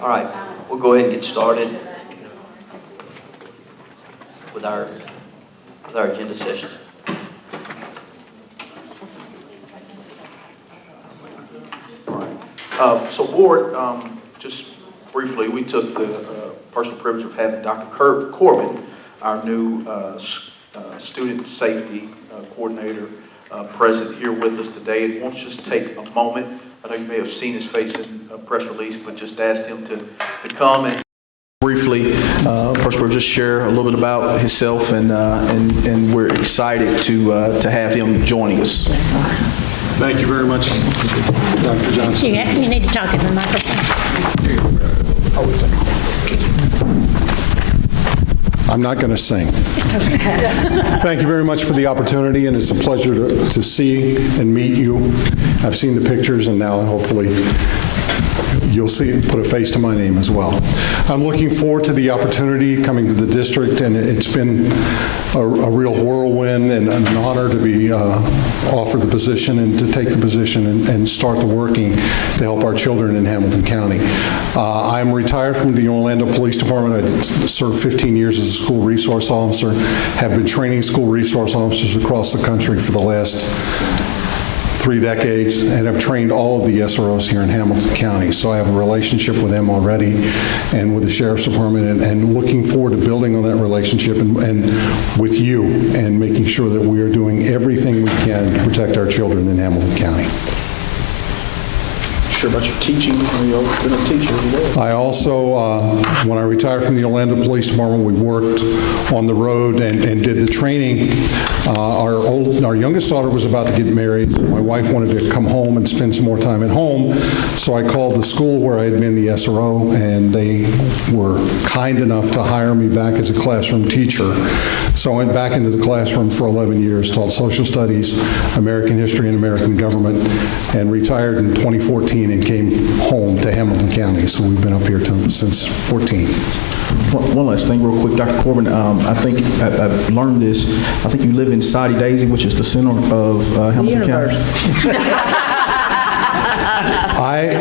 All right, we'll go ahead and get started with our agenda session. So board, just briefly, we took the personal privilege of having Dr. Kurt Corbin, our new student safety coordinator, present here with us today. Won't you just take a moment? I know you may have seen his face in a press release, but just asked him to come and briefly, first we'll just share a little bit about himself, and we're excited to have him joining us. Thank you very much, Dr. Johnson. You need to talk in the microphone. I'm not going to sing. Thank you very much for the opportunity, and it's a pleasure to see and meet you. I've seen the pictures, and now hopefully you'll see, put a face to my name as well. I'm looking forward to the opportunity coming to the district, and it's been a real whirlwind and an honor to be offered the position and to take the position and start the working to help our children in Hamilton County. I'm retired from the Orlando Police Department. I served 15 years as a school resource officer, have been training school resource officers across the country for the last 3 decades, and have trained all of the SROs here in Hamilton County. So I have a relationship with them already and with the Sheriff's Department, and looking forward to building on that relationship and with you and making sure that we are doing everything we can to protect our children in Hamilton County. sure about your teaching. You've been a teacher as well. I also, when I retired from the Orlando Police Department, we worked on the road and did the training. Our youngest daughter was about to get married. My wife wanted to come home and spend some more time at home, so I called the school where I had been the SRO, and they were kind enough to hire me back as a classroom teacher. So I went back into the classroom for 11 years, taught social studies, American history, and American government, and retired in 2014 and came home to Hamilton County. So we've been up here since 14. One last thing real quick, Dr. Corbin, I think I've learned this. I think you live in Soddy Daisy, which is the center of Hamilton County.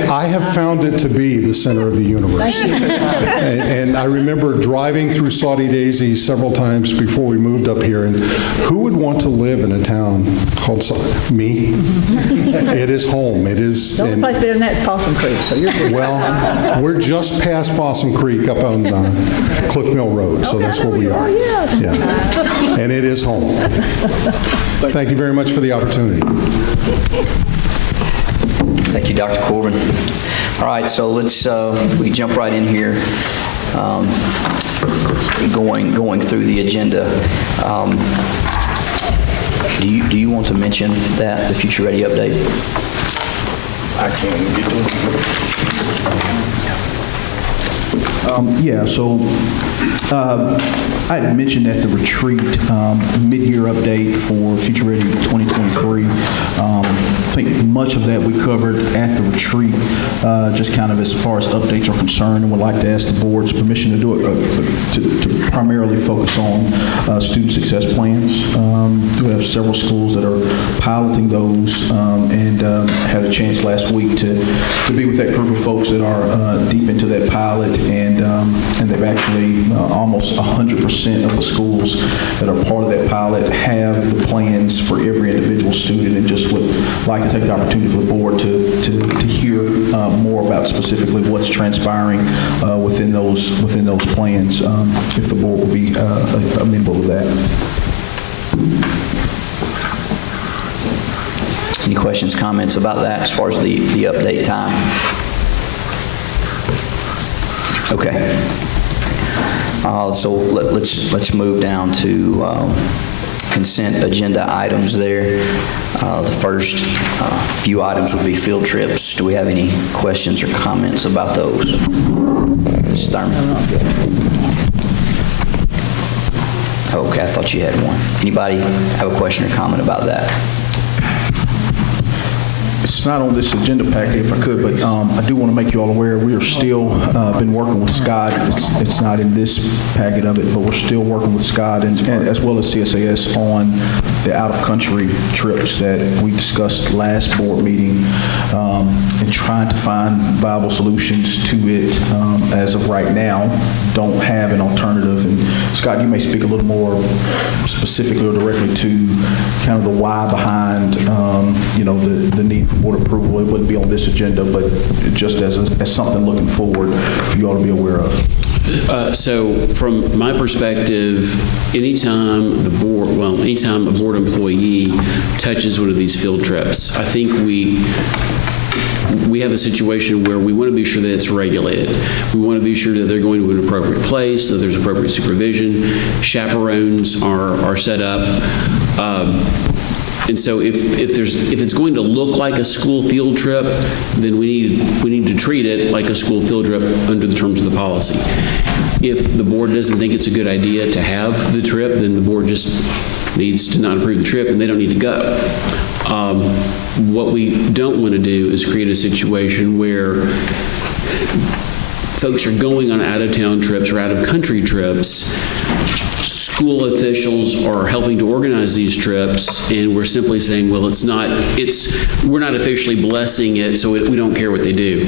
I have found it to be the center of the universe. And I remember driving through Soddy Daisy several times before we moved up here, and who would want to live in a town called me? It is home. It is. The only place better than that is Possum Creek, so you're good. Well, we're just past Possum Creek up on Cliff Mill Road, so that's where we are. Yeah. And it is home. Thank you very much for the opportunity. Thank you, Dr. Corbin. All right, so let's we can jump right in here, going through the agenda. Do you want to mention that, the Future Ready update? I can get to it. Yeah, so I had mentioned at the retreat, mid-year update for Future Ready 2023. I think much of that we covered at the retreat, just kind of as far as updates are concerned, and would like to ask the board's permission to do it, to primarily focus on student success plans. We have several schools that are piloting those, and had a chance last week to be with that group of folks that are deep into that pilot, and they've actually almost 100% of the schools that are part of that pilot have the plans for every individual student, and just would like to take the opportunity for the board to hear more about specifically what's transpiring within those plans, if the board will be amenable to that. Any questions, comments about that as far as the update time? Okay. So let's move down to consent agenda items there. The first few items would be field trips. Do we have any questions or comments about those? Mrs. Thurman. Okay, I thought you had one. Anybody have a question or comment about that? It's not on this agenda packet, if I could, but I do want to make you all aware, we are still been working with Scott. It's not in this packet of it, but we're still working with Scott and as well as CSAS on the out-of-country trips that we discussed last board meeting, and trying to find viable solutions to it. As of right now, don't have an alternative. And Scott, you may speak a little more specifically or directly to kind of the why behind, the need for board approval. It wouldn't be on this agenda, but just as something looking forward for you all to be aware of. So from my perspective, anytime a board employee touches one of these field trips, I think we have a situation where we want to be sure that it's regulated. We want to be sure that they're going to an appropriate place, that there's appropriate supervision, chaperones are set up. And so if it's going to look like a school field trip, then we need to treat it like a school field trip under the terms of the policy. If the board doesn't think it's a good idea to have the trip, then the board just needs to not approve the trip and they don't need to go. What we don't want to do is create a situation where folks are going on out-of-town trips or out-of-country trips. School officials are helping to organize these trips, and we're simply saying, well, we're not officially blessing it, so we don't care what they do.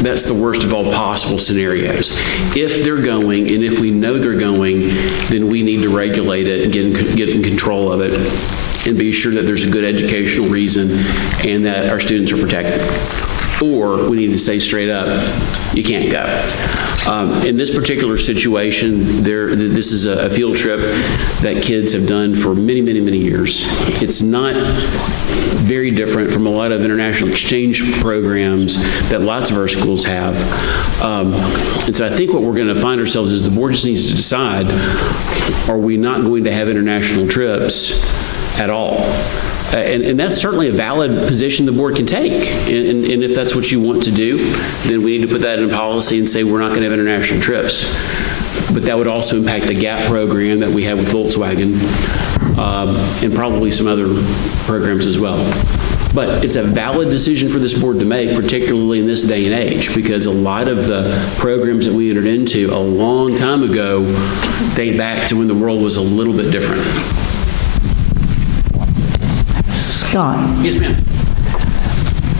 That's the worst of all possible scenarios. If they're going, and if we know they're going, then we need to regulate it and get in control of it and be sure that there's a good educational reason and that our students are protected. Or we need to say straight up, you can't go. In this particular situation, this is a field trip that kids have done for many, many, many years. It's not very different from a lot of international exchange programs that lots of our schools have. And so I think what we're going to find ourselves is the board just needs to decide, are we not going to have international trips at all? And that's certainly a valid position the board can take. And if that's what you want to do, then we need to put that in policy and say we're not going to have international trips. But that would also impact the GAP program that we have with Volkswagen and probably some other programs as well. But it's a valid decision for this board to make, particularly in this day and age, because a lot of the programs that we entered into a long time ago date back to when the world was a little bit different. Scott, Yes, ma'am.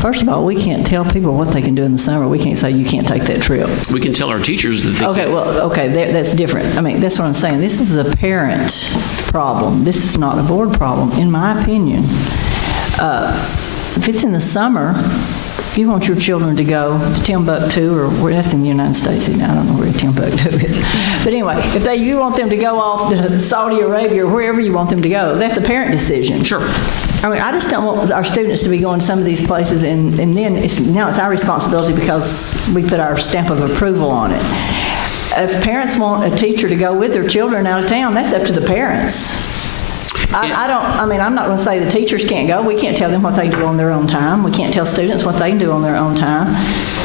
first of all, we can't tell people what they can do in the summer. We can't say you can't take that trip. We can tell our teachers that they can't. That's different. I mean, that's what I'm saying. This is a parent problem. This is not a board problem, in my opinion. If it's in the summer, if you want your children to go to Timbuktu, or that's in the United States, I don't know where Timbuktu is. But anyway, if you want them to go off to Saudi Arabia or wherever you want them to go, that's a parent decision. Sure. I mean, I just don't want our students to be going to some of these places and then now it's our responsibility because we put our stamp of approval on it. If parents want a teacher to go with their children out of town, that's up to the parents. I'm not going to say the teachers can't go. We can't tell them what they do on their own time. We can't tell students what they can do on their own time.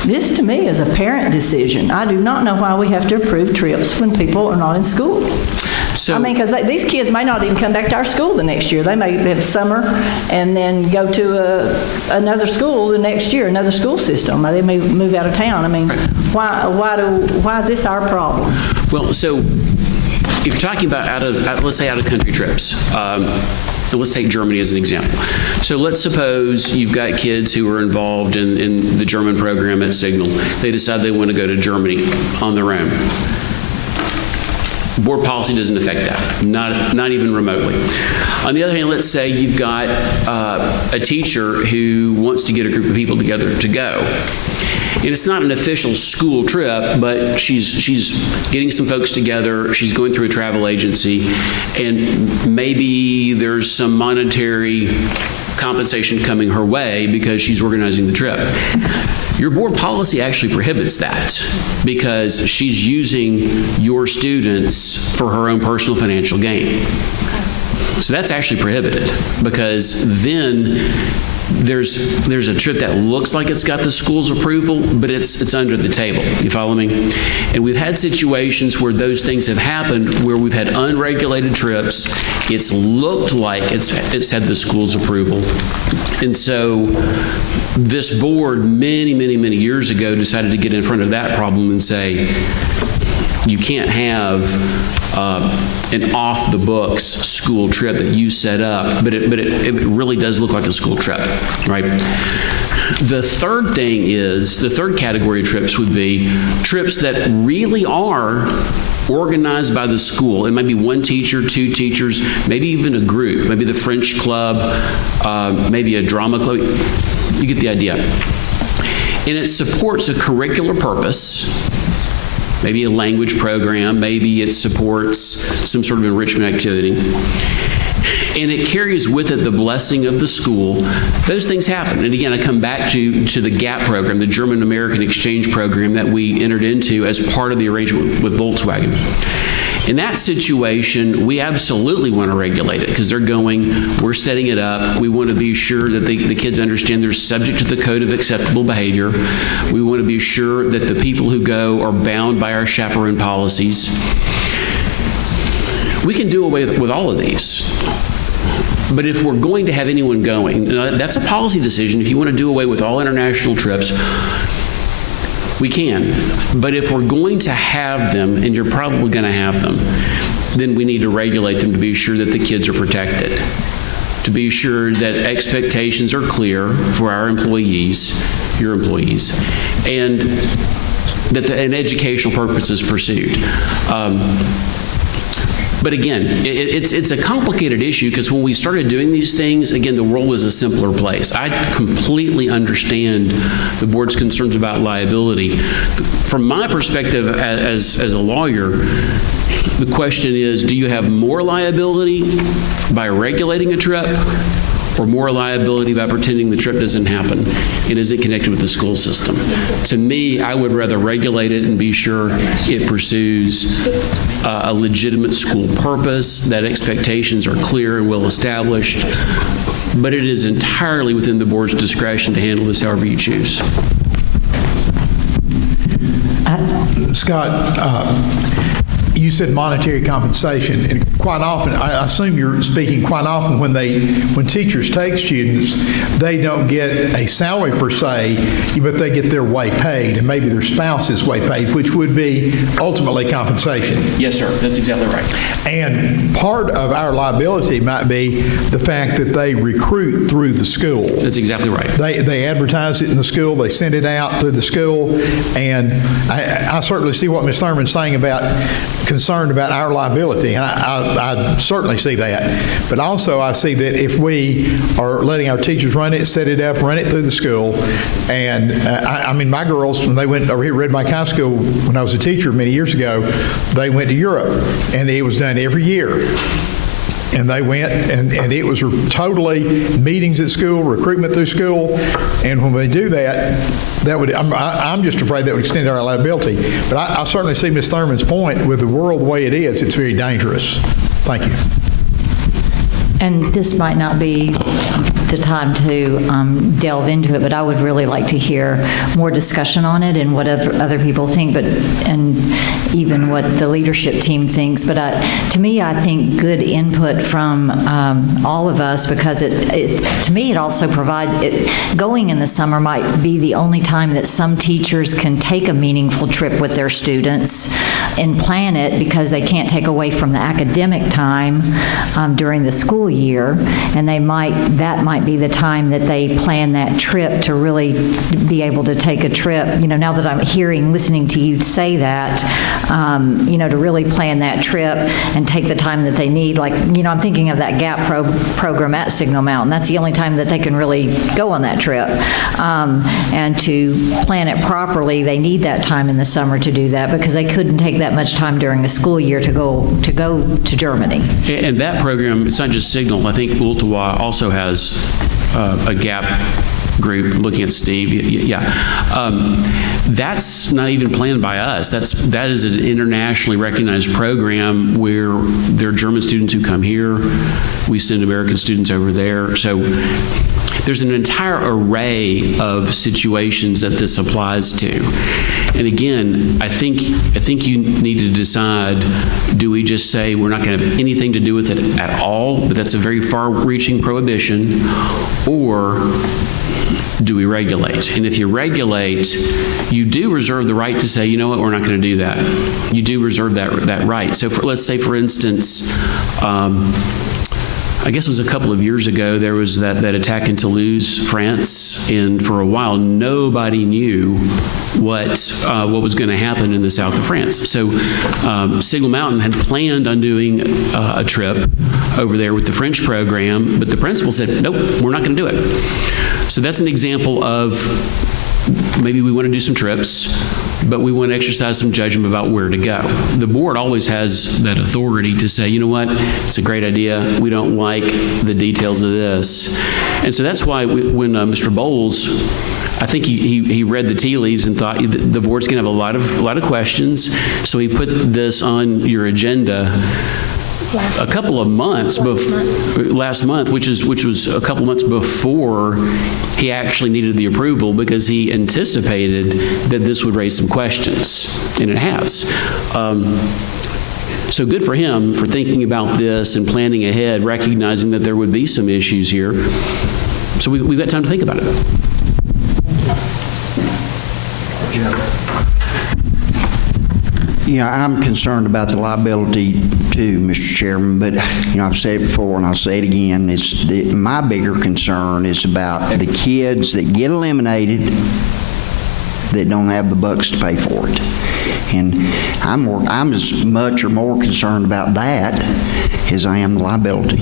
This, to me, is a parent decision. I do not know why we have to approve trips when people are not in school. So, because these kids may not even come back to our school the next year. They may have summer and then go to another school the next year, another school system. They may move out of town. I mean, why is this our problem? well, so if you're talking about let's say out-of-country trips, and let's take Germany as an example. So let's suppose you've got kids who are involved in the German program at Signal. They decide they want to go to Germany on their own. Board policy doesn't affect that, not even remotely. On the other hand, let's say you've got a teacher who wants to get a group of people together to go. And it's not an official school trip, but she's getting some folks together. She's going through a travel agency, and maybe there's some monetary compensation coming her way because she's organizing the trip. Your board policy actually prohibits that because she's using your students for her own personal financial gain. So that's actually prohibited because then there's a trip that looks like it's got the school's approval, but it's under the table. You follow me? And we've had situations where those things have happened, where we've had unregulated trips It's looked like it's had the school's approval. And so this board, many, many, many years ago, decided to get in front of that problem and say, you can't have an off-the-books school trip that you set up, but it really does look like a school trip, right? The third category of trips would be trips that really are organized by the school. It might be one teacher, two teachers, maybe even a group, maybe the French club, maybe a drama club. You get the idea. And it supports a curricular purpose, maybe a language program, maybe it supports some sort of enrichment activity. And it carries with it the blessing of the school. Those things happen. And again, I come back to the GAP program, the German-American exchange program that we entered into as part of the arrangement with Volkswagen. In that situation, we absolutely want to regulate it because they're going, we're setting it up. We want to be sure that the kids understand they're subject to the code of acceptable behavior. We want to be sure that the people who go are bound by our chaperone policies. We can do away with all of these. But if we're going to have anyone going, that's a policy decision. If you want to do away with all international trips, we can. But if we're going to have them, and you're probably going to have them, then we need to regulate them to be sure that the kids are protected, to be sure that expectations are clear for our employees, your employees, and that an educational purpose is pursued. But again, it's a complicated issue because when we started doing these things, again, the world was a simpler place. I completely understand the board's concerns about liability. From my perspective as a lawyer, the question is, do you have more liability by regulating a trip or more liability by pretending the trip doesn't happen? And is it connected with the school system? To me, I would rather regulate it and be sure it pursues a legitimate school purpose, that expectations are clear and well established, but it is entirely within the board's discretion to handle this however you choose. Scott, you said monetary compensation, and quite often, I assume you're speaking quite often when teachers take students, they don't get a salary per se, but they get their way paid, and maybe their spouse's way paid, which would be ultimately compensation. Yes, sir. That's exactly right. And part of our liability might be the fact that they recruit through the school. That's exactly right. They advertise it in the school, they send it out through the school, and I certainly see what Ms. Thurman's saying about concerned about our liability, and I certainly see that. But also I see that if we are letting our teachers run it, set it up, run it through the school, and I mean, my girls, when they went over here at Red Bank High School, when I was a teacher many years ago, they went to Europe, and it was done every year. And they went, and it was totally meetings at school, recruitment through school, and when they do that would, I'm just afraid that would extend our liability. But I certainly see Ms. Thurman's point. With the world the way it is, it's very dangerous. Thank you. And this might not be the time to delve into it, but I would really like to hear more discussion on it and what other people think, and even what the leadership team thinks. But to me, I think good input from all of us, because to me, it also provides, going in the summer might be the only time that some teachers can take a meaningful trip with their students and plan it, because they can't take away from the academic time during the school year, and that might be the time that they plan that trip to really be able to take a trip. You know, now that I'm listening to you say that, to really plan that trip and take the time that they need. Like, I'm thinking of that GAP program at Signal Mountain. That's the only time that they can really go on that trip. And to plan it properly, they need that time in the summer to do that, because they couldn't take that much time during the school year to go to Germany. And that program, it's not just Signal. I think Ultawa also has a GAP group, looking at Steve. Yeah. That's not even planned by us. That is an internationally recognized program where there are German students who come here. We send American students over there. So there's an entire array of situations that this applies to. And again, I think you need to decide, do we just say we're not going to have anything to do with it at all, but that's a very far-reaching prohibition, or do we regulate? And if you regulate, you do reserve the right to say, you know what, we're not going to do that. You do reserve that right. So let's say, for instance, I guess it was a couple of years ago, there was that attack in Toulouse, France, and for a while, nobody knew what was going to happen in the south of France. So Signal Mountain had planned on doing a trip over there with the French program, but the principal said, nope, we're not going to do it. So that's an example of maybe we want to do some trips, but we want to exercise some judgment about where to go. The board always has that authority to say, you know what, it's a great idea. We don't like the details of this. And so that's why when Mr. Bowles, I think he read the tea leaves and thought the board's going to have a lot of questions. So he put this on your agenda a couple of months last month, which was a couple months before he actually needed the approval, because he anticipated that this would raise some questions, and it has. So good for him for thinking about this and planning ahead, recognizing that there would be some issues here. So we've got time to think about it. I'm concerned about the liability too, Mr. Chairman, but I've said it before and I'll say it again. My bigger concern is about the kids that get eliminated that don't have the bucks to pay for it. And I'm as much or more concerned about that as I am the liability.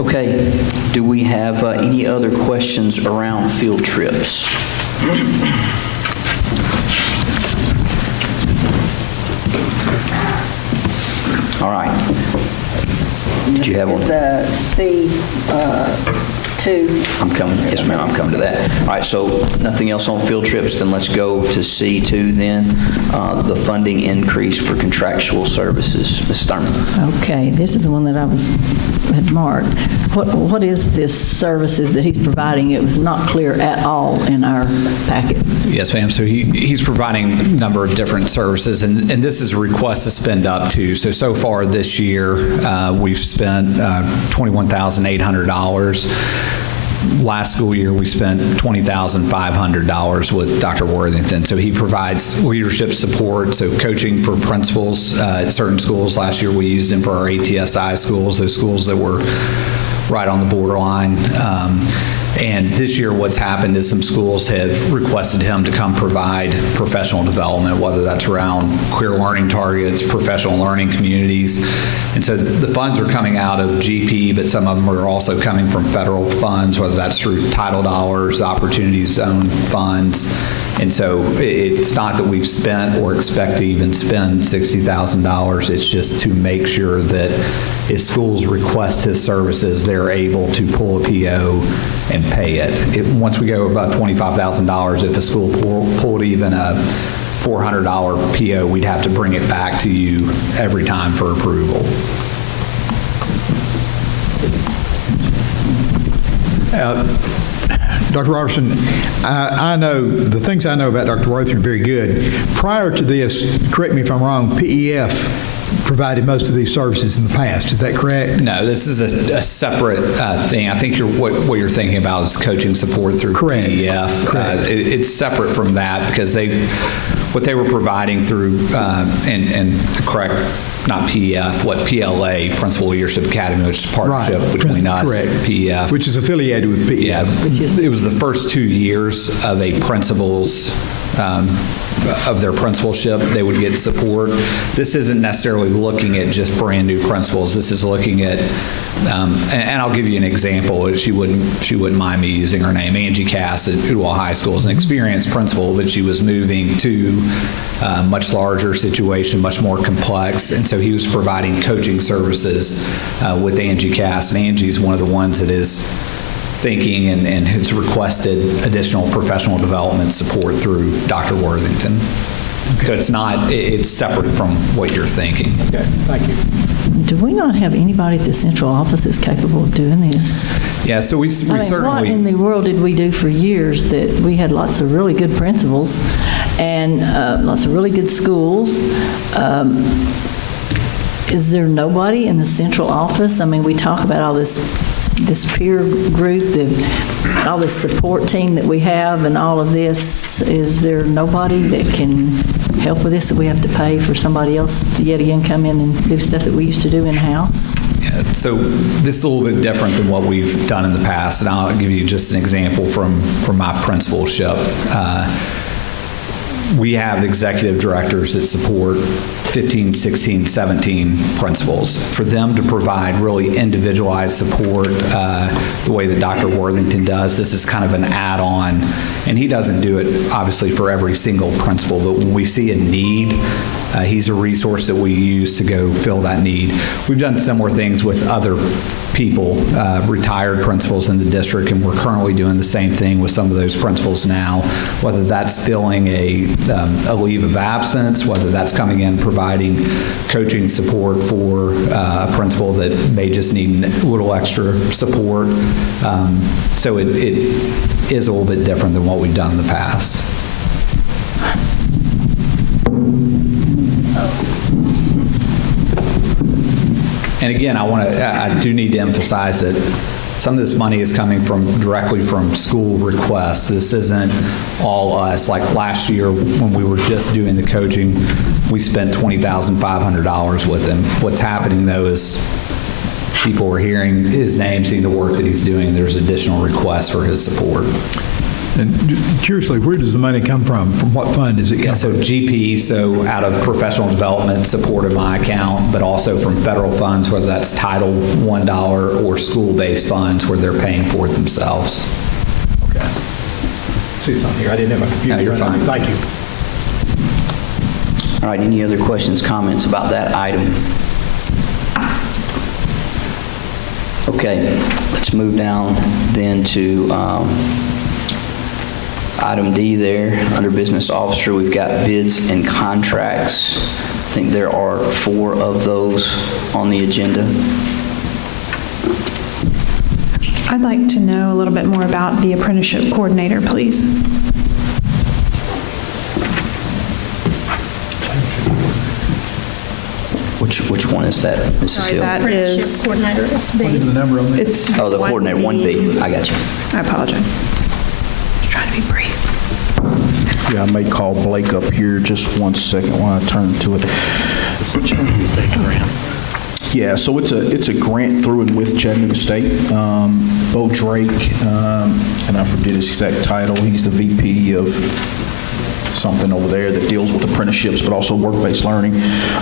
Okay, do we have any other questions around field trips? All right. Did you have one? It's C2. I'm coming. Yes, ma'am. I'm coming to that. All right. So nothing else on field trips. Then let's go to C2. Then the funding increase for contractual services. Ms. Thurman. Okay, this is the one that I had marked. What is this services that he's providing? It was not clear at all in our packet. Yes, ma'am. So he's providing a number of different services, and this is a request to spend up to. So far this year, we've spent $21,800. Last school year, we spent $20,500 with Dr. Worthington. So he provides leadership support, so coaching for principals at certain schools. Last year, we used him for our ATSI schools, those schools that were right on the borderline. And this year what's happened is some schools have requested him to come provide professional development, whether that's around career learning targets, professional learning communities. And so the funds are coming out of GP, but some of them are also coming from federal funds, whether that's through title dollars, opportunity zone funds. And so it's not that we've spent or expect to even spend $60,000. It's just to make sure that if schools request his services, they're able to pull a PO and pay it. Once we go above $25,000, if a school pulled even a $400 PO, we'd have to bring it back to you every time for approval. Dr. Robertson, I know, the things I know about Dr. Worthington are very good. Prior to this, correct me if I'm wrong, PEF provided most of these services in the past. Is that correct? No, this is a separate thing. I think what you're thinking about is coaching support through PEF. Correct. It's separate from that because what they were providing through, and correct, not PEF, what PLA, Principal Leadership Academy, which is a partnership between us and PEF. Which is affiliated with PEF. Yeah, it was the first 2 years of a principal's of their principalship, they would get support. This isn't necessarily looking at just brand new principals. This is looking at, and I'll give you an example. She wouldn't mind me using her name. Angie Cass at Ooltewah High School is an experienced principal, but she was moving to a much larger situation, much more complex, and so he was providing coaching services with Angie Cass, and Angie's one of the ones that is thinking and has requested additional professional development support through Dr. Worthington. So it's separate from what you're thinking. Okay, thank you. Do we not have anybody at the central office that's capable of doing this? Yeah, so we certainly... What in the world did we do for years that we had lots of really good principals and lots of really good schools? Is there nobody in the central office? I mean, we talk about all this peer group, all this support team that we have and all of this. Is there nobody that can help with this, that we have to pay for somebody else to yet again come in and do stuff that we used to do in-house? Yeah, so this is a little bit different than what we've done in the past, and I'll give you just an example from my principalship. We have executive directors that support 15, 16, 17 principals. For them to provide really individualized support the way that Dr. Worthington does, this is kind of an add-on. And he doesn't do it, obviously, for every single principal, but when we see a need, he's a resource that we use to go fill that need. We've done similar things with other people, retired principals in the district, and we're currently doing the same thing with some of those principals now, whether that's filling a leave of absence, whether that's coming in providing coaching support for a principal that may just need a little extra support. So it is a little bit different than what we've done in the past. And again, I do need to emphasize that some of this money is coming directly from school requests. This isn't all us. Like last year, when we were just doing the coaching, we spent $20,500 with him. What's happening, though, is people are hearing his name, seeing the work that he's doing. There's additional requests for his support. And curiously, where does the money come from? From what fund does it come So from? GP, so out of professional development support in my account, but also from federal funds, whether that's Title $1 or school-based funds where they're paying for it themselves. Okay. See, it's on here. I didn't have my computer. No, you're fine. Thank you. All right, any other questions, comments about that item? Okay, let's move down then to item D there, under Business Officer. We've got bids and contracts. I think there are 4 of those on the agenda. I'd like to know a little bit more about the Apprenticeship Coordinator, please. Which one is that, Mrs. Sorry, Hill? that is, Coordinator, it's B. What is the number on that? it's Oh, the coordinator, 1B. I got you. I apologize. Just trying to be brief. Yeah, I may call Blake up here just one second while I turn to it. Yeah, so it's a grant through and with Chattanooga State. Bo Drake, and I forget his exact title, he's the VP of something over there that deals with apprenticeships, but also work-based learning.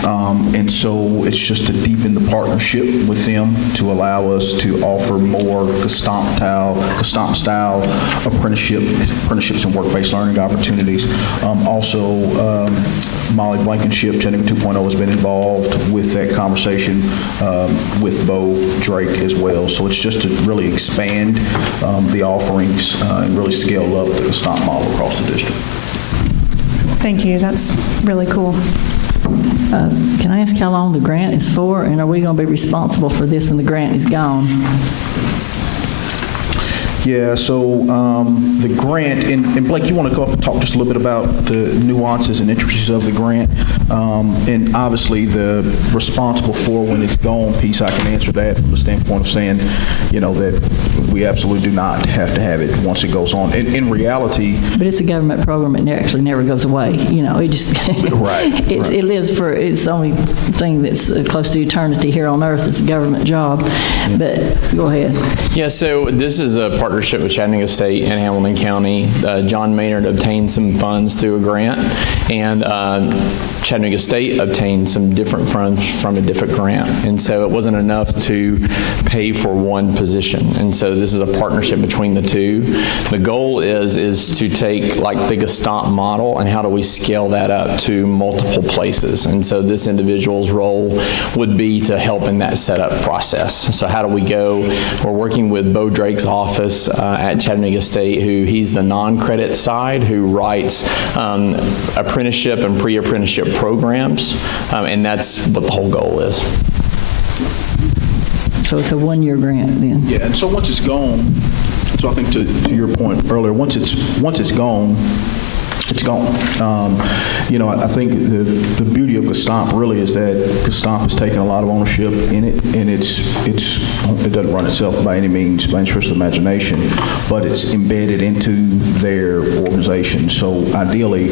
And so it's just to deepen the partnership with them to allow us to offer more Gestamp-style apprenticeships and work-based learning opportunities. Also, Molly Blankenship, Chattanooga 2.0, has been involved with that conversation with Bo Drake as well. So it's just to really expand the offerings and really scale up the Gestamp model across the district. Thank you. That's really cool. Can I ask how long the grant is for, and are we going to be responsible for this when the grant is gone? Yeah, so the grant, and Blake, you want to go up and talk just a little bit about the nuances and intricacies of the grant? And obviously, the responsible for when it's gone piece, I can answer that from the standpoint of saying, you know, that we absolutely do not have to have it once it goes on. In reality... But it's a government program. It actually never goes away. You know, it just... Right. It lives for... It's the only thing that's close to eternity here on earth. It's a government job. But go ahead. Yeah, so this is a partnership with Chattanooga State and Hamilton County. John Maynard obtained some funds through a grant, and Chattanooga State obtained some different funds from a different grant. And so it wasn't enough to pay for one position. And so this is a partnership between the two. The goal is to take like the Gestamp model and how do we scale that up to multiple places. And so this individual's role would be to help in that setup process. So how do we go? We're working with Bo Drake's office at Chattanooga State, he's the non-credit side, who writes apprenticeship and pre-apprenticeship programs, and that's what the whole goal is. So it's a one-year grant then? Yeah, and so once it's gone, so I think to your point earlier, once it's gone, it's gone. I think the beauty of Gestamp really is that Gestamp has taken a lot of ownership in it, and it doesn't run itself by any means, by any stretch of the imagination, but it's embedded into their organization. So ideally,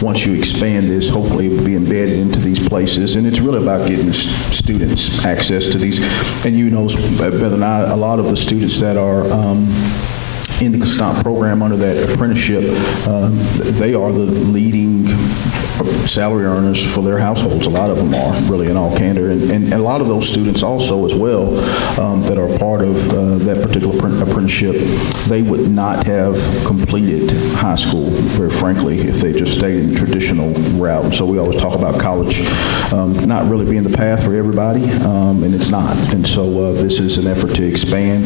once you expand this, hopefully it will be embedded into these places, and it's really about getting students access to these. And you know better than I, a lot of the students that are in the Gestamp program under that apprenticeship, they are the leading salary earners for their households. A lot of them are, really, in all candor. And a lot of those students also, as well, that are part of that particular apprenticeship, they would not have completed high school, very frankly, if they just stayed in the traditional route. And so we always talk about college not really being the path for everybody, and it's not. And so this is an effort to expand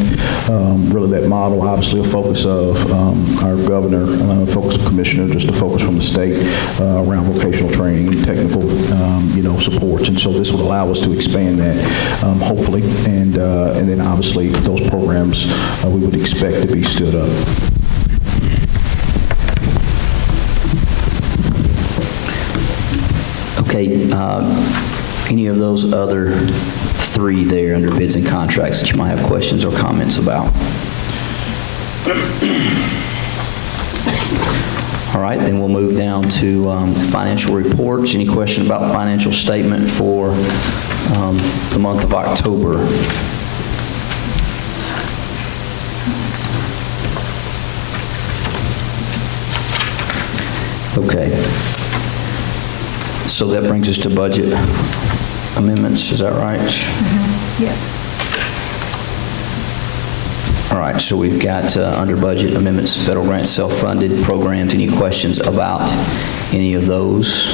really that model, obviously a focus of our governor, focus of commissioner, just a focus from the state around vocational training and technical, supports. And so this would allow us to expand that, hopefully, and then obviously those programs we would expect to be stood up. Okay, any of those other three there under bids and contracts that you might have questions or comments about? All right, then we'll move down to financial reports. Any question about the financial statement for the month of October? Okay. So that brings us to budget amendments, is that right? Mm-hmm. Yes. All right, so we've got under budget amendments, federal grants, self-funded programs. Any questions about any of those?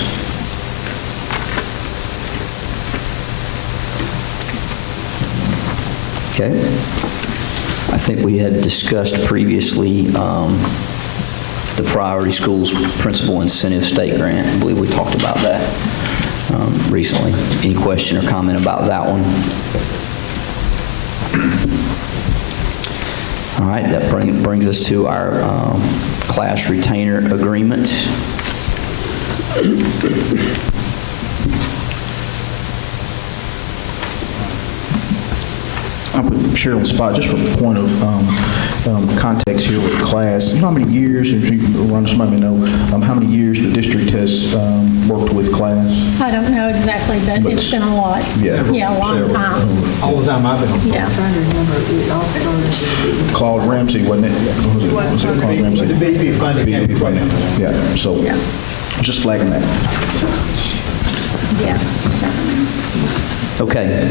Okay. I think we had discussed previously the Priority Schools Principal Incentive State Grant. I believe we talked about that recently. Any question or comment about that one? All right, that brings us to our class retainer agreement. I'll put Cheryl on the spot just for the point of context here with class. You know how many years, if you run somebody may know, how many years the district has worked with class? I don't know exactly, but it's been a lot. Yeah. Yeah, a long time. All the time I've been on. Yeah. Claude Ramsey, wasn't it? Was it Claude Ramsey? The BP funding. BP funding. Yeah, so just flagging that. Yeah. Okay,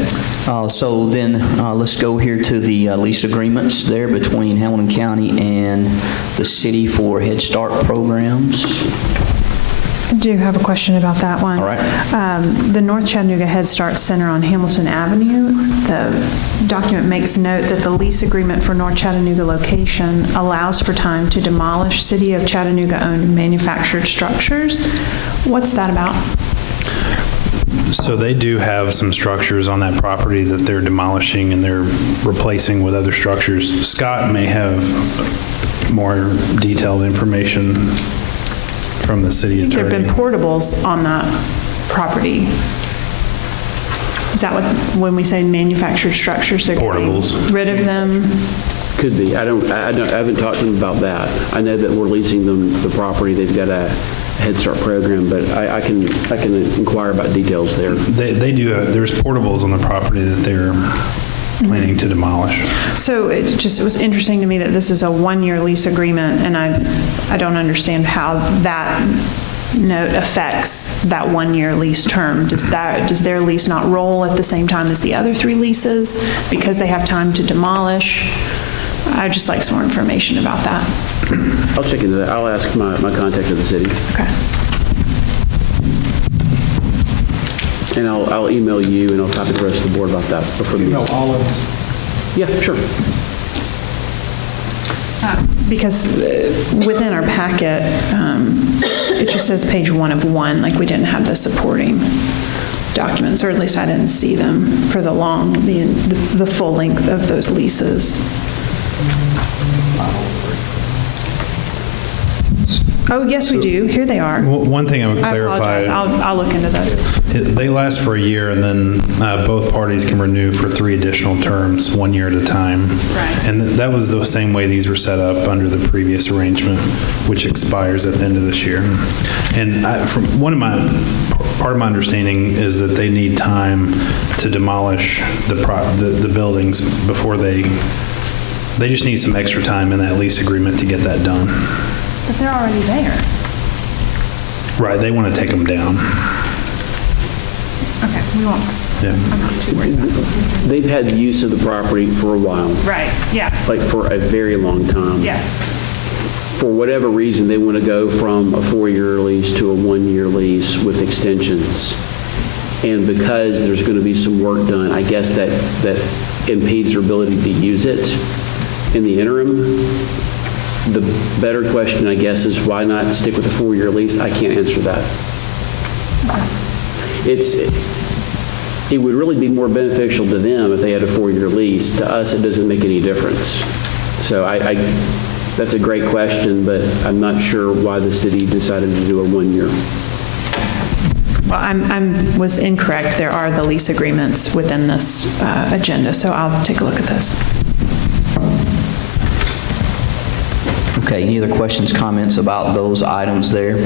so then let's go here to the lease agreements there between Hamilton County and the city for Head Start programs. I do have a question about that one. All right. The North Chattanooga Head Start Center on Hamilton Avenue, the document makes note that the lease agreement for North Chattanooga location allows for time to demolish City of Chattanooga-owned manufactured structures. What's that about? So they do have some structures on that property that they're demolishing and they're replacing with other structures. Scott may have more detailed information from the city attorney. There have been portables on that property. Is that what, when we say manufactured structures, they're portables, getting rid of them? Could be. I haven't talked to them about that. I know that we're leasing them the property. They've got a Head Start program, but I can inquire about details there. They do. There's portables on the property that they're planning to demolish. So it was interesting to me that this is a one-year lease agreement, and I don't understand how that note affects that one-year lease term. Does their lease not roll at the same time as the other three leases because they have time to demolish? I'd just like some more information about that. I'll check into that. I'll ask my contact at the city. Okay. And I'll email you, and I'll copy the rest of the board about that before the meeting. all of us. Yeah, sure. Because within our packet, it just says page 1 of 1, like we didn't have the supporting documents, or at least I didn't see them for the full length of those leases. Oh, yes, we do. Here they are. One thing I would clarify. I apologize. I'll look into those. They last for a year, and then both parties can renew for 3 additional terms, 1 year at a time. Right. And that was the same way these were set up under the previous arrangement, which expires at the end of this year. And from part of my understanding is that they need time to demolish the buildings before they just need some extra time in that lease agreement to get that done. But they're already there. Right, they want to take them down. Okay, we won't. Yeah. I'm not too worried about it. They've had use of the property for a while, Right, yeah, like for a very long time. yes. For whatever reason, they want to go from a 4-year lease to a 1-year lease with extensions. And because there's going to be some work done, I guess that impedes their ability to use it in the interim. The better question, I guess, is why not stick with a 4-year lease? I can't answer that. It would really be more beneficial to them if they had a 4-year lease. To us, it doesn't make any difference. So that's a great question, but I'm not sure why the city decided to do a 1-year. Well, I was incorrect. There are the lease agreements within this agenda, so I'll take a look at this. Okay, any other questions, comments about those items there?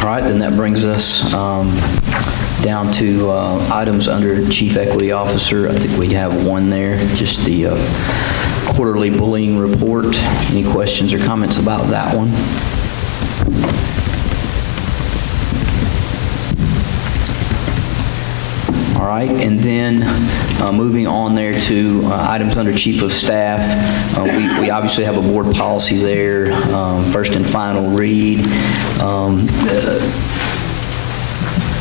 All right, then that brings us down to items under Chief Equity Officer. I think we have one there, just the quarterly bullying report. Any questions or comments about that one? All right, and then moving on there to items under Chief of Staff, we obviously have a board policy there, first and final read.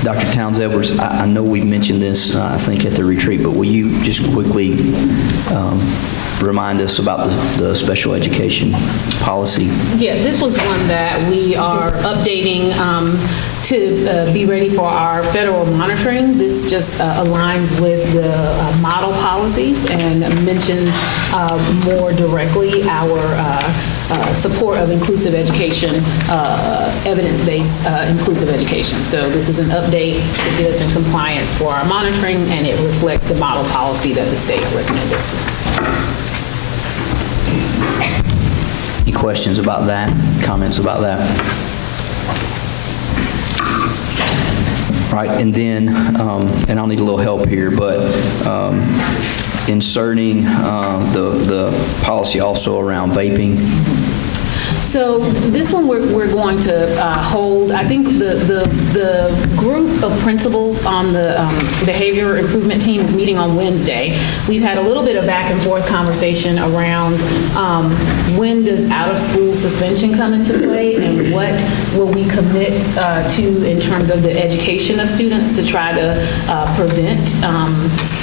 Dr. Towns-Edwards, I know we've mentioned this, I think, at the retreat, but will you just quickly remind us about the special education policy? Yeah, this was one that we are updating to be ready for our federal monitoring. This just aligns with the model policies and mentions more directly our support of inclusive education, evidence-based inclusive education. So this is an update to get us in compliance for our monitoring, and it reflects the model policy that the state recommended. Any questions about that? Comments about that? All right, and then, and I'll need a little help here, but inserting the policy also around vaping. So this one we're going to hold. I think the group of principals on the behavior improvement team is meeting on Wednesday. We've had a little bit of back and forth conversation around when does out of school suspension come into play and what will we commit to in terms of the education of students to try to prevent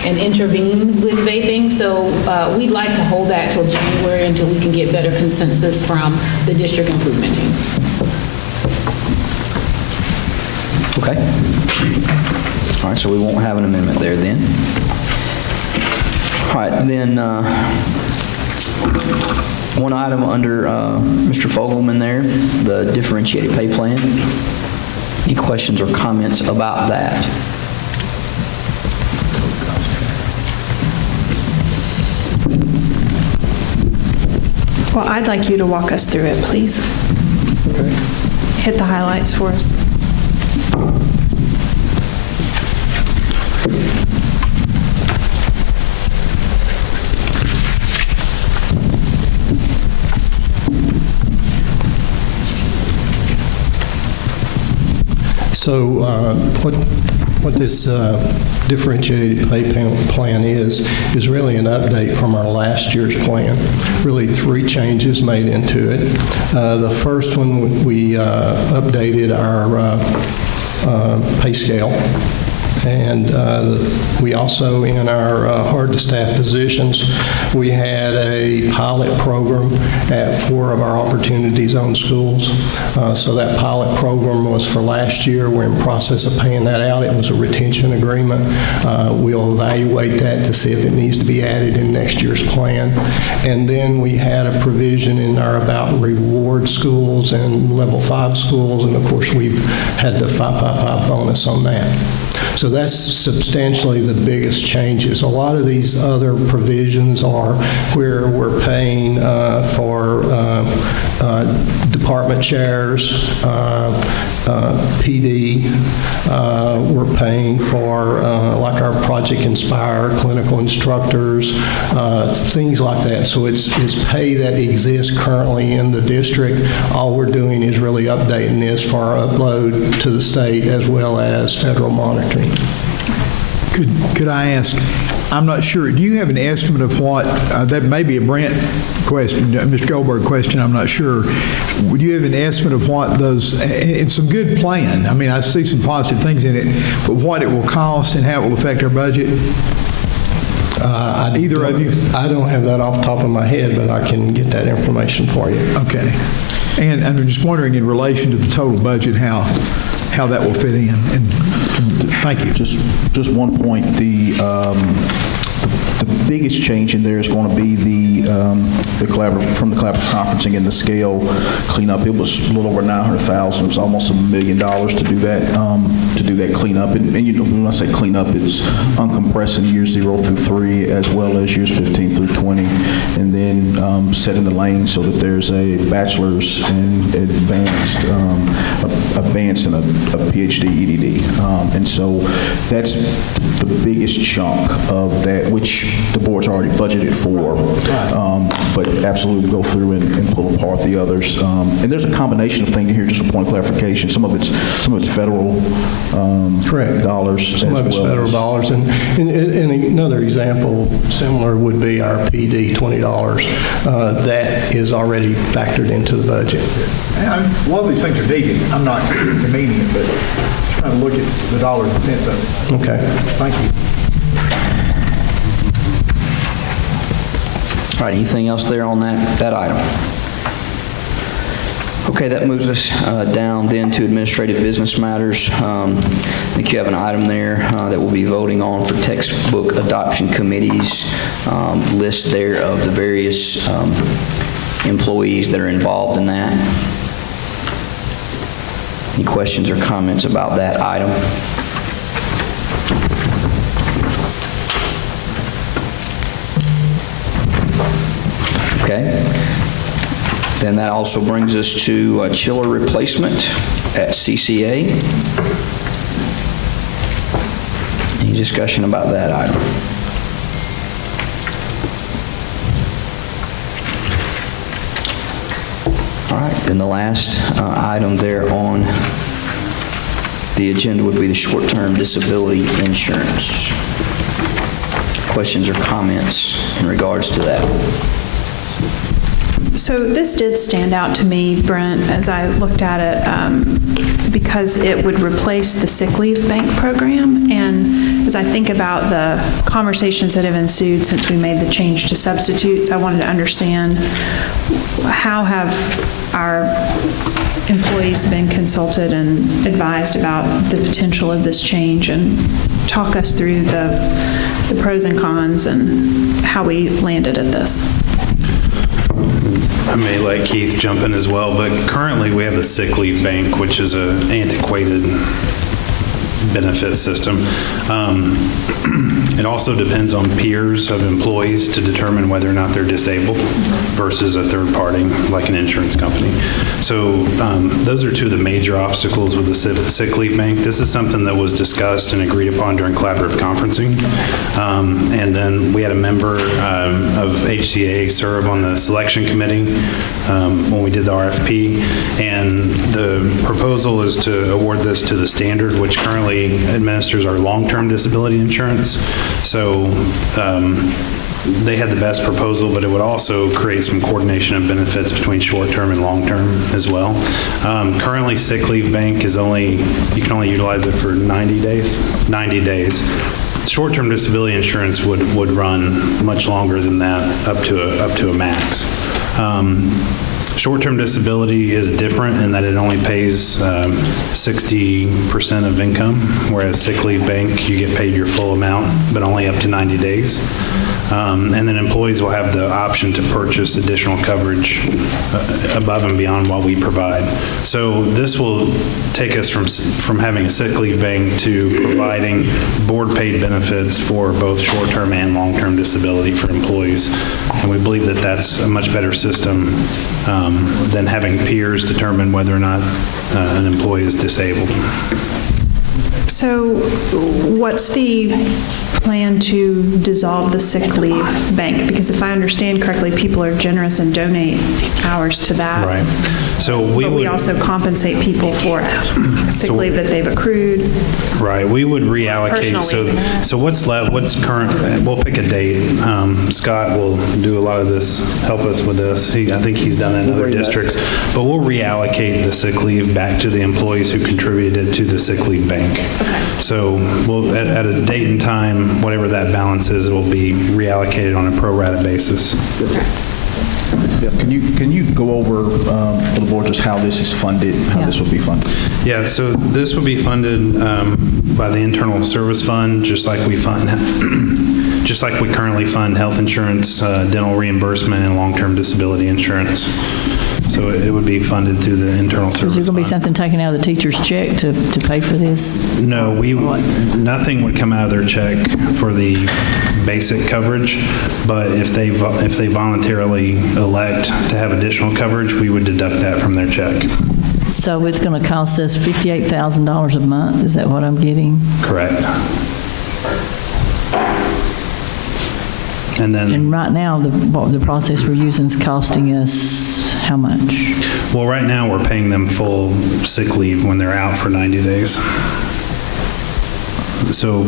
and intervene with vaping. So we'd like to hold that till January until we can get better consensus from the district improvement team. Okay. All right, so we won't have an amendment there then. All right, then one item under Mr. Fogelman there, the differentiated pay plan. Any questions or comments about that? Well, I'd like you to walk us through it, please. Hit the highlights for us. So What this differentiated pay plan is really an update from our last year's plan. Really 3 changes made into it. The first one, we updated our pay scale. And we also, in our hard-to-staff positions, we had a pilot program at 4 of our Opportunity Zone schools. So that pilot program was for last year. We're in process of paying that out. It was a retention agreement. We'll evaluate that to see if it needs to be added in next year's plan. And then we had a provision in our about reward schools and level 5 schools, and of course we've had the 555 bonus on that. So that's substantially the biggest changes. A lot of these other provisions are where we're paying for department chairs, PD. We're paying for like our Project Inspire, clinical instructors, things like that. So it's pay that exists currently in the district. All we're doing is really updating this for our upload to the state as well as federal monitoring. Could I ask, I'm not sure, do you have an estimate of what, that may be a Brent question, Mr. Goldberg question, I'm not sure. Would you have an estimate of what those, it's some good plan, I mean, I see some positive things in it, but what it will cost and how it will affect our budget? Either of you? I don't have that off the top of my head, but I can get that information for you. Okay. And I'm just wondering in relation to the total budget, how that will fit in. And thank you. Just one point. The biggest change in there is going to be the collaborative conferencing and the scale cleanup. It was a little over $900,000. It was almost $1 million to do that cleanup. And you know, when I say cleanup, it's uncompressing years 0 through 3 as well as years 15 through 20, and then setting the lane so that there's a bachelor's and advanced and a PhD EDD. And so that's the biggest chunk of that, which the board's already budgeted for, but absolutely go through and pull apart the others. And there's a combination of things here, just a point of clarification. Some of it's federal correct dollars. Some of it's federal dollars. And another example similar would be our PD, $20. That is already factored into the budget. A lot of these things are deviant. I'm not demeaning it, but just trying to look at the dollars and cents of it. Okay. Thank you. All right, anything else there on that item? Okay, that moves us down then to administrative business matters. I think you have an item there that we'll be voting on for textbook adoption committees, list there of the various employees that are involved in that. Any questions or comments about that item? Okay. Then that also brings us to a chiller replacement at CCA. Any discussion about that item? All right, then the last item there on the agenda would be the short-term disability insurance. Questions or comments in regards to that? So this did stand out to me, Brent, as I looked at it, because it would replace the sick leave bank program. And as I think about the conversations that have ensued since we made the change to substitutes, I wanted to understand how have our employees been consulted and advised about the potential of this change, and talk us through the pros and cons and how we landed at this. I may let Keith jump in as well, but currently we have the sick leave bank, which is an antiquated benefit system. It also depends on peers of employees to determine whether or not they're disabled versus a third party, like an insurance company. So those are two of the major obstacles with the sick leave bank. This is something that was discussed and agreed upon during collaborative conferencing. And then we had a member of HCA serve on the selection committee when we did the RFP. And the proposal is to award this to the Standard, which currently administers our long-term disability insurance. So they had the best proposal, but it would also create some coordination of benefits between short-term and long-term as well. Currently, sick leave bank is you can only utilize it for 90 days. 90 days. Short-term disability insurance would run much longer than that, up to a max. Short-term disability is different in that it only pays 60% of income, whereas sick leave bank, you get paid your full amount, but only up to 90 days. And then employees will have the option to purchase additional coverage above and beyond what we provide. So this will take us from having a sick leave bank to providing board-paid benefits for both short-term and long-term disability for employees. And we believe that that's a much better system than having peers determine whether or not an employee is disabled. So what's the plan to dissolve the sick leave bank? Because if I understand correctly, people are generous and donate hours to that. Right. So we also compensate people for sick leave that they've accrued. Right. We would reallocate. So what's left? What's current? We'll pick a date. Scott will do a lot of this, help us with this. I think he's done it in other districts. But we'll reallocate the sick leave back to the employees who contributed to the sick leave bank. Okay. So we'll at a date and time, whatever that balance is, it will be reallocated on a pro rata basis. Okay. Can you go over to the board just how this is funded, how this will be funded? Yeah, so this will be funded by the Internal Service Fund, just like we currently fund health insurance, dental reimbursement, and long-term disability insurance. So it would be funded through the Internal Service Fund. Is there going to be something taken out of the teacher's check to pay for this? No, nothing would come out of their check for the basic coverage, but if they voluntarily elect to have additional coverage, we would deduct that from their check. So it's going to cost us $58,000 a month? Is that what I'm getting? Correct. And right now, the process we're using is costing us how much? Well, right now we're paying them full sick leave when they're out for 90 days. So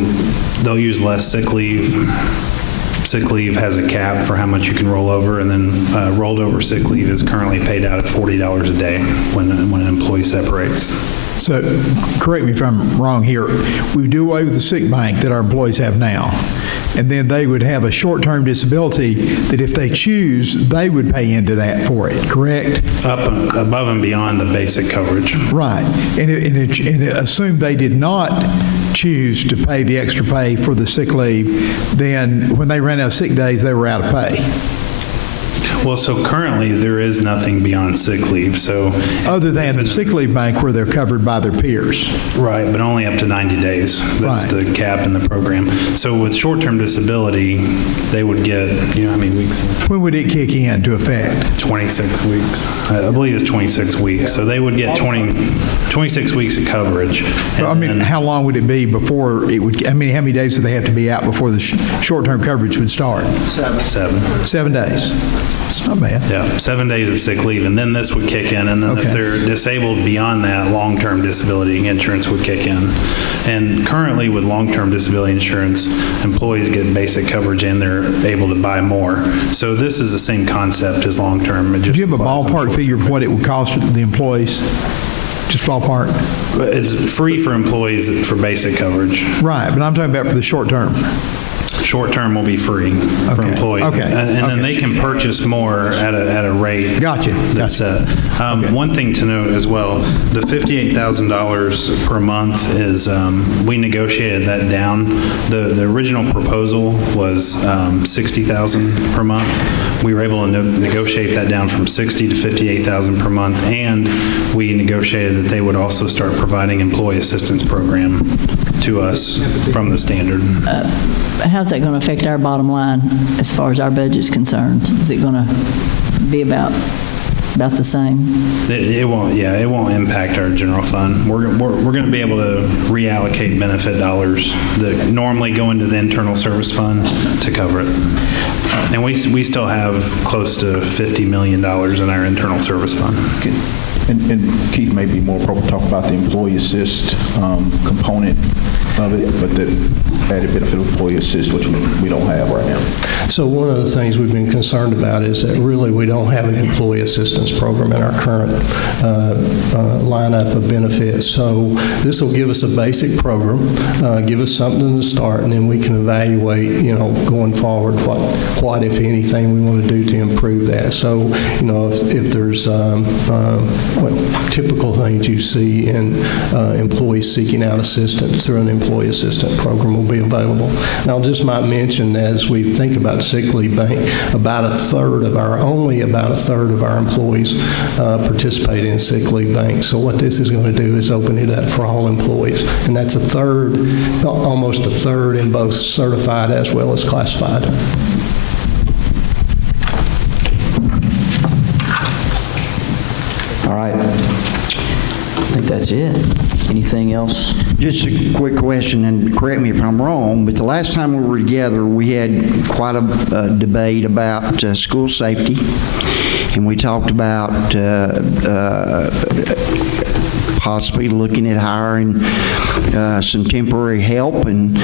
they'll use less sick leave. Sick leave has a cap for how much you can roll over, and then rolled over sick leave is currently paid out at $40 a day when an employee separates. So correct me if I'm wrong here. We do away with the sick bank that our employees have now. And then they would have a short-term disability that if they choose, they would pay into that for it, correct? Above and beyond the basic coverage. Right. And assume they did not choose to pay the extra pay for the sick leave, then when they ran out of sick days, they were out of pay. Well, so currently there is nothing beyond sick leave. So other than the sick leave bank where they're covered by their peers. Right, but only up to 90 days. That's the cap in the program. So with short-term disability, they would get, how many weeks? When would it kick in to effect? 26 weeks. I believe it's 26 weeks. So they would get 26 weeks of coverage. So, how long would it be before it would, how many days would they have to be out before the short-term coverage would start? 7 days. It's not bad. Yeah, 7 days of sick leave, and then this would kick in, and then if they're disabled beyond that, long-term disability insurance would kick in. And currently with long-term disability insurance, employees get basic coverage and they're able to buy more. So this is the same concept as long-term. Do you have a ballpark figure of what it would cost the employees? Just ballpark? It's free for employees for basic coverage. Right, but I'm talking about for the short term. Short term will be free for employees. Okay. And then they can purchase more at a rate. Gotcha. That's set. One thing to note as well, the $58,000 per month is, we negotiated that down. The original proposal was $60,000 per month. We were able to negotiate that down from $60,000 to $58,000 per month, and we negotiated that they would also start providing employee assistance program to us from the standard. How's that going to affect our bottom line as far as our budget's concerned? Is it going to be about the same? It won't impact our general fund. We're going to be able to reallocate benefit dollars that normally go into the internal service fund to cover it. And we still have close to $50 million in our internal service fund. And Keith may be more appropriate to talk about the employee assist component of it, but the added benefit of employee assist, which we don't have right now. So one of the things we've been concerned about is that really we don't have an employee assistance program in our current lineup of benefits. So this will give us a basic program, give us something to start, and then we can evaluate, going forward what if anything, we want to do to improve that. So, if there's typical things you see in employees seeking out assistance through an employee assistance program will be available. And I just might mention, as we think about sick leave bank, only about a third of our employees participate in sick leave bank. So what this is going to do is open it up for all employees. And that's almost a third in both certified as well as classified. All right. I think that's it. Anything else? Just a quick question, and correct me if I'm wrong, but the last time we were together, we had quite a debate about school safety, and we talked about possibly looking at hiring some temporary help and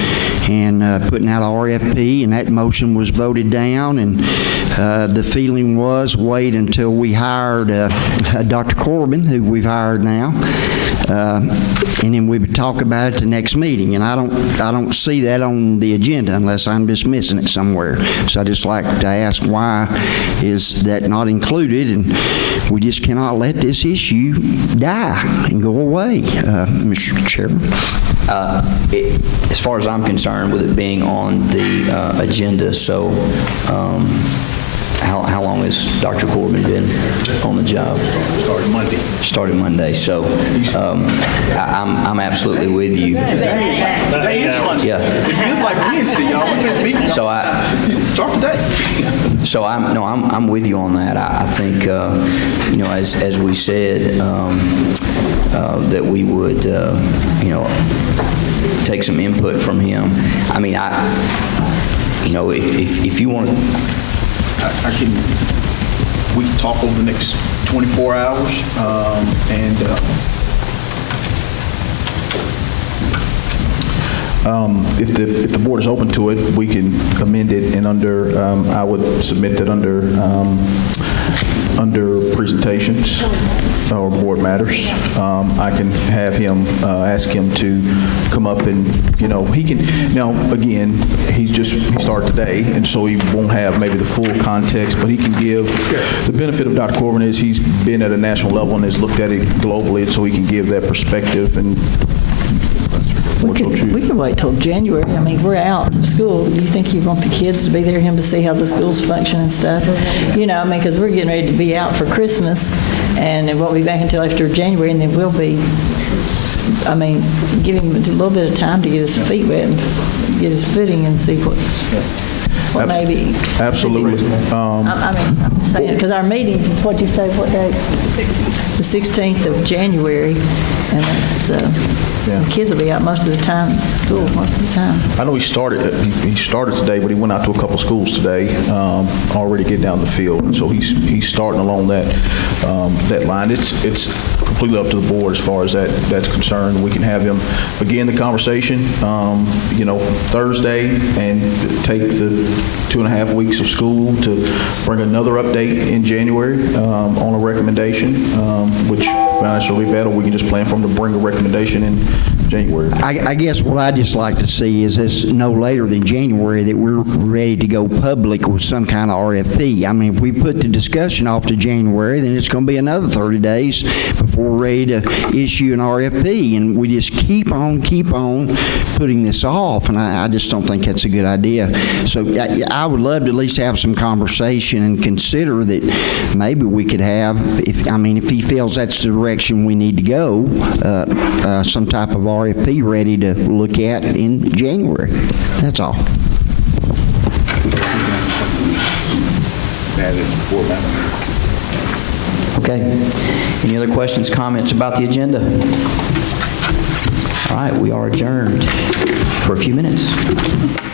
putting out RFP, and that motion was voted down, and the feeling was wait until we hired Dr. Corbin, who we've hired now, and then we would talk about it the next meeting. And I don't see that on the agenda unless I'm just missing it somewhere. So I just like to ask, why is that not included? And we just cannot let this issue die and go away, Mr. Chairman. As far as I'm concerned, with it being on the agenda, so how long has Dr. Corbin been on the job? Started Monday. So I'm absolutely with you. Today is Monday. Yeah. It feels like Wednesday, y'all. We've been meeting. Start today. So I'm with you on that. I think as we said that we would take some input from him. I mean, if you want to. We can talk over the next 24 hours, if the board is open to it, we can amend it, and I would submit that under presentations or board matters, I can have him, ask him to come up and, he can, now, again, he started today, and so he won't have maybe the full context, but he can give, the benefit of Dr. Corbin is he's been at a national level and has looked at it globally, and so he can give that perspective and we could wait till January. I mean, we're out of school. You think you want the kids to be there, him to see how the schools function and stuff? Because we're getting ready to be out for Christmas, and it won't be back until after January, and then we'll be, give him a little bit of time to get his feet wet and get his footing and see what maybe. Absolutely. I'm saying, because our meeting is, what you say, what day? The 16th of January, and that's, the kids will be out most of the time at school, most of the time. I know he started today, but he went out to a couple schools today, already get down the field, and so he's starting along that line. It's completely up to the board as far as that's concerned. We can have him begin the conversation, Thursday, and take the 2.5 weeks of school to bring another update in January on a recommendation, which not necessarily bad, or we can just plan for him to bring a recommendation in January. I guess what I'd just like to see is this no later than January that we're ready to go public with some kind of RFP. I mean, if we put the discussion off to January, then it's going to be another 30 days before we're ready to issue an RFP, and we just keep on putting this off, and I just don't think that's a good idea. So I would love to at least have some conversation and consider that maybe we could have, if he feels that's the direction we need to go, some type of RFP ready to look at in January. That's all. Okay. Any other questions, comments about the agenda? All right, we are adjourned for a few minutes.